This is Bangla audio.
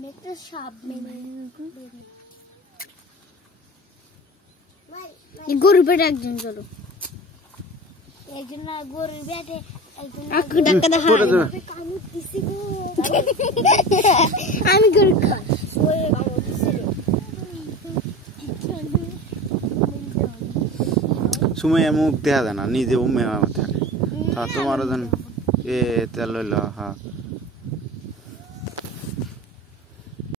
আমি একটা সাপ মেনে গরু পেটে একজন চলো একজন না গরুর পেটে একজন আমি গরু খাই সময় মুখ দেখা যায় না নিজে উমে থাকে তা তোমার এ তেল লইল হ্যাঁ